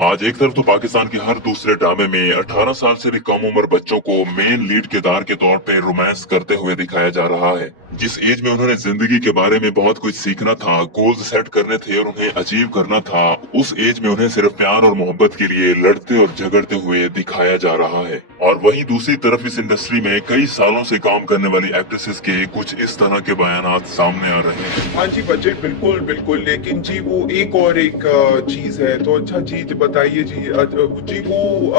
आज एक तरफ तो पाकिस्तान के हर दूसरे ड्रामे में 18 साल से भी कम उम्र बच्चों को मेन लीड किरदार के तौर पे रोमांस करते हुए दिखाया जा रहा है। जिस एज में उन्होंने जिंदगी के बारे में बहुत कुछ सीखना था, गोल्स सेट करने थे और उन्हें अचीव करना था, उस एज में उन्हें सिर्फ प्यार और मोहब्बत के लिए लड़ते और झगड़ते हुए दिखाया जा रहा है। और वहीं दूसरी तरफ इस इंडस्ट्री में कई सालों से काम करने वाली एक्ट्रेसेस के कुछ इस तरह के बयानात सामने आ रहे हैं। हाँ जी, बजट बिल्कुल बिल्कुल, लेकिन जी वो एक चीज है। तो अच्छा जी बताइए जी। जी वो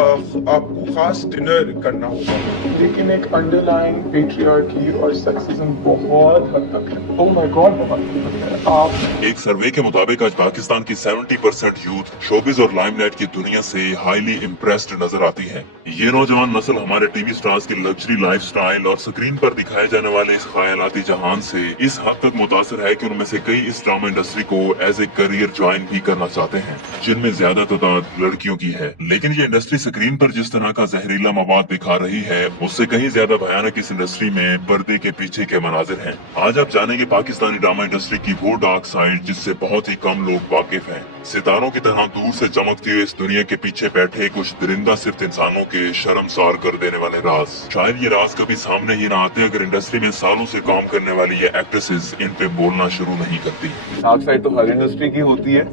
आपको खास डिनर करना होगा। लेकिन एक अंडरलाइन पेट्रियार्की और सेक्सिज्म बहुत हद तक है। ओह माय गॉड, बहुत हद तक है। आप एक सर्वे के मुताबिक आज पाकिस्तान की 70% यूथ शोबिज और लाइमलाइट की दुनिया से हाईली इम्प्रेस्ड नजर आती है। ये नौजवान नस्ल हमारे टीवी स्टार्स की लग्जरी लाइफस्टाइल और स्क्रीन पर दिखाए जाने वाले इस ख्यालाती जहान से इस हद तक मुतासर है कि उनमें से कई इस ड्रामा इंडस्ट्री को एज ए करियर ज्वाइन भी करना चाहते हैं, जिनमें ज्यादा तादाद लड़कियों की है। लेकिन ये इंडस्ट्री स्क्रीन पर जिस तरह का जहरीला मवाद दिखा रही है, उससे कहीं ज्यादा भयानक इस इंडस्ट्री में पर्दे के पीछे के मनाजिर हैं। आज आप जानेंगे पाकिस्तानी ड्रामा इंडस्ट्री की वो डार्क साइड जिससे बहुत ही कम लोग वाकिफ हैं। सितारों की तरह दूर से चमकती हुई इस दुनिया के पीछे बैठे कुछ दरिंदा सिर्फ इंसानों के शर्मसार कर देने वाले राज। शायद ये राज कभी सामने ही ना आते अगर इंडस्ट्री में सालों से काम करने वाली ये एक्ट्रेसेस इन पे बोलना शुरू नहीं करती। डार्क साइड तो हर इंडस्ट्री की होती है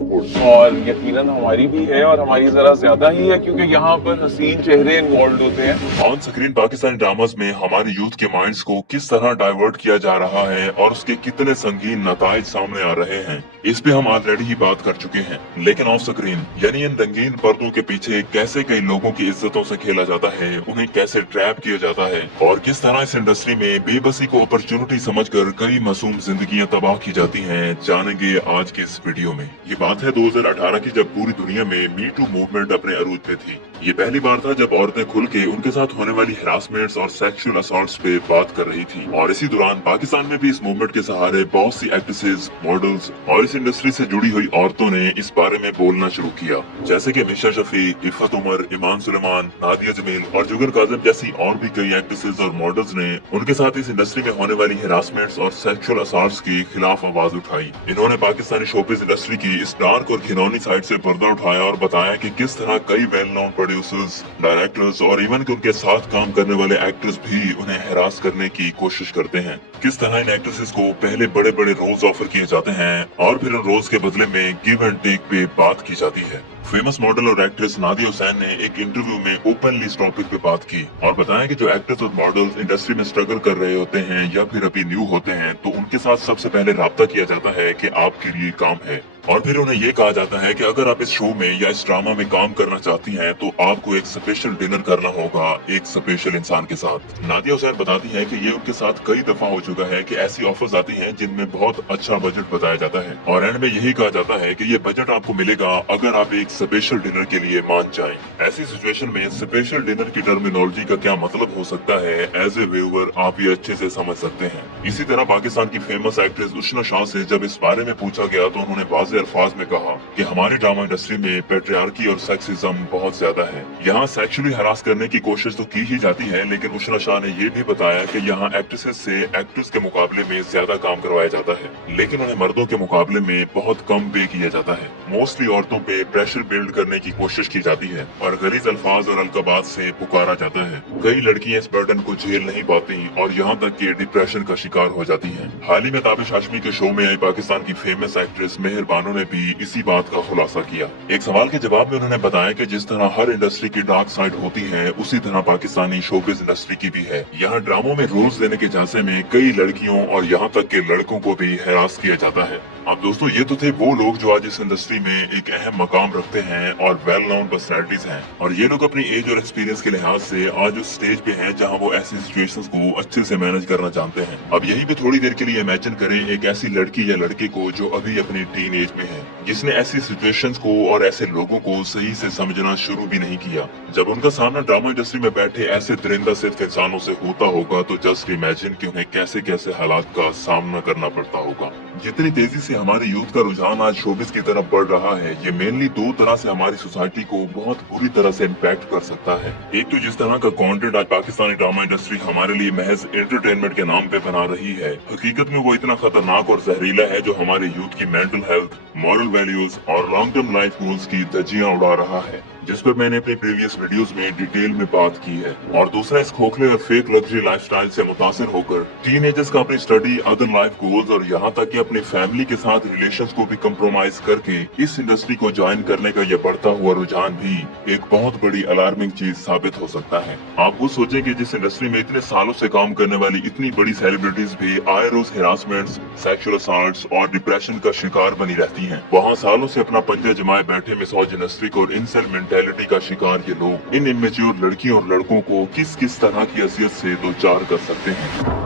और यकीनन हमारी भी है, और हमारी जरा ज्यादा ही है क्योंकि यहाँ पर हसीन चेहरे इन्वॉल्व होते हैं। ऑन स्क्रीन पाकिस्तानी ड्रामास में हमारे यूथ के माइंड्स को किस तरह डाइवर्ट किया जा रहा है और उसके कितने संगीन नताइज सामने आ रहे हैं, इस पे हम ऑलरेडी ही बात कर चुके हैं। लेकिन ऑफ स्क्रीन यानी इन रंगीन पर्दों के पीछे कैसे कई लोगों की इज्जतों से खेला जाता है, उन्हें कैसे ट्रैप किया जाता है और किस तरह इस इंडस्ट्री में बेबसी को अपॉर्चुनिटी समझकर कई मासूम जिंदगियां तबाह की जाती हैं, जानेंगे आज के इस वीडियो में। ये बात है 2018 की, जब पूरी दुनिया में मी टू मूवमेंट अपने अरूज पे थी। ये पहली बार था जब औरतें खुल के उनके साथ होने वाली हरासमेंट्स और सेक्सुअल असॉल्ट्स पे बात कर रही थी। और इसी दौरान पाकिस्तान में भी इस मूवमेंट के सहारे बहुत सी एक्ट्रेसेस, मॉडल्स और इस इंडस्ट्री से जुड़ी हुई औरतों ने इस बारे में बोलना शुरू किया, जैसे कि मिशा शफी, इफ़त उमर, ईमान सुलेमान, नादिया जमील और जुगर काजिम जैसी और भी कई एक्ट्रेसेस और मॉडल्स ने उनके साथ इस इंडस्ट्री में होने वाली हरासमेंट्स और सेक्सुअल असॉल्ट्स के खिलाफ आवाज उठाई। इन्होंने पाकिस्तानी शोबिज इंडस्ट्री की इस डार्क और घिनौनी साइड से पर्दा उठाया और बताया कि किस तरह कई वेल नोन प्रोड्यूसर्स, डायरेक्टर्स और इवन के उनके साथ काम करने वाले एक्टर्स भी उन्हें हरास करने की कोशिश करते हैं। किस तरह इन एक्ट्रेसेस को पहले बड़े बड़े रोल्स ऑफर किए जाते हैं और फिर उन रोल्स के बदले में गिव एंड टेक पे बात की जाती है। फेमस मॉडल और एक्ट्रेस नादिया हुसैन ने एक इंटरव्यू में ओपनली इस टॉपिक पे बात की और बताया कि जो एक्टर्स और मॉडल्स इंडस्ट्री में स्ट्रगल कर रहे होते हैं या फिर अभी न्यू होते हैं, तो उनके साथ सबसे पहले राब्ता किया जाता है कि आपके लिए काम है, और फिर उन्हें ये कहा जाता है कि अगर आप इस शो में या इस ड्रामा में काम करना चाहती हैं तो आपको एक स्पेशल डिनर करना होगा एक स्पेशल इंसान के साथ। नादिया हुसैन बताती है कि ये उनके साथ कई दफा हो चुका है कि ऐसी ऑफर्स आती हैं जिनमें बहुत अच्छा बजट बताया जाता है और एंड में यही कहा जाता है कि ये बजट आपको मिलेगा अगर आप एक स्पेशल डिनर के लिए मान जाएं। ऐसी सिचुएशन में स्पेशल डिनर की टर्मिनोलॉजी का क्या मतलब हो सकता है, एज ए व्यूअर आप ये अच्छे से समझ सकते हैं। इसी तरह पाकिस्तान की फेमस एक्ट्रेस उष्ना शाह से जब इस बारे में पूछा गया तो उन्होंने वाज़ेह अल्फाज में कहा कि हमारी ड्रामा इंडस्ट्री में पेट्रियार्की और सेक्सिज्म बहुत ज्यादा है। यहाँ सेक्सुअली हरास करने की कोशिश तो की ही जाती है, लेकिन उष्ना शाह ने ये भी बताया कि यहाँ एक्ट्रेसेस से एक्ट्रेस के मुकाबले में ज्यादा काम करवाया जाता है, लेकिन उन्हें मर्दों के मुकाबले में बहुत कम पे किया जाता है। मोस्टली औरतों पे प्रेशर बिल्ड करने की कोशिश की जाती है और गलीज अल्फाज और अलकाबात से पुकारा जाता है। कई लड़कियां इस बर्डन को झेल नहीं पाती और यहाँ तक कि डिप्रेशन का शिकार हो जाती हैं। हाल ही में ताबिश हाशमी के शो में आई पाकिस्तान की फेमस एक्ट्रेस मेहर बानो ने भी इसी बात का खुलासा किया। एक सवाल के जवाब में उन्होंने बताया कि जिस तरह हर इंडस्ट्री की डार्क साइड होती है, उसी तरह पाकिस्तानी शोबिज इंडस्ट्री की भी है। यहाँ ड्रामों में रोल्स देने के झांसे में कई लड़कियों और यहाँ तक के लड़कों को भी हरास किया जाता है। अब दोस्तों, ये तो थे वो लोग जो आज इस इंडस्ट्री में एक अहम मकाम रखते हैं और वेल नोन पर्सनैलिटीज हैं, और ये लोग अपनी एज और एक्सपीरियंस के लिहाज से आज उस स्टेज पे हैं जहाँ वो ऐसी सिचुएशंस को अच्छे से मैनेज करना जानते हैं। अब यही पे थोड़ी देर के लिए इमेजिन करें एक ऐसी लड़की या लड़के को जो अभी अपनी टीन एज में है, जिसने ऐसी सिचुएशंस को और ऐसे लोगों को सही से समझना शुरू भी नहीं किया। जब उनका सामना ड्रामा इंडस्ट्री में बैठे ऐसे दरिंदा सिर्फ इंसानों से होता होगा तो जस्ट इमेजिन कि उन्हें कैसे कैसे हालात का सामना करना पड़ता होगा। जितनी तेजी से हमारे यूथ का रुझान आज शोबिस की तरफ बढ़ रहा है, ये मेनली दो तरह से हमारी सोसाइटी को बहुत बुरी तरह से इम्पैक्ट कर सकता है। एक तो जिस तरह का कंटेंट आज पाकिस्तानी ड्रामा इंडस्ट्री हमारे लिए महज एंटरटेनमेंट के नाम पे बना रही है, हकीकत में वो इतना खतरनाक और जहरीला है जो हमारे यूथ की मेंटल हेल्थ, मॉरल वैल्यूज और लॉन्ग टर्म लाइफ गोल्स की धज्जियां उड़ा रहा है, जिस पर मैंने अपनी प्रीवियस वीडियोस में डिटेल में बात की है। और दूसरा, इस खोखले और फेक लग्जरी लाइफस्टाइल से मुतासिर होकर टीनेजर्स का अपनी स्टडी, अदर लाइफ गोल्स और यहाँ तक कि अपनी फैमिली के साथ रिलेशंस को भी कंप्रोमाइज करके इस इंडस्ट्री को ज्वाइन करने का यह बढ़ता हुआ रुझान भी एक बहुत बड़ी अलार्मिंग चीज साबित हो सकता है। आप वो सोचें कि जिस इंडस्ट्री में इतने सालों से काम करने वाली इतनी बड़ी सेलिब्रिटीज भी आए रोज हिरासमेंट्स, सेक्सुअल असॉल्ट्स और डिप्रेशन का शिकार बनी रहती हैं, वहाँ सालों से अपना पंजा जमाए बैठे मिसोजिनिस्टिक और इंसेल मेंटेलिटी का शिकार ये लोग इन इमेच्योर लड़कियों और लड़कों को किस किस तरह की असियत से दो चार कर सकते हैं।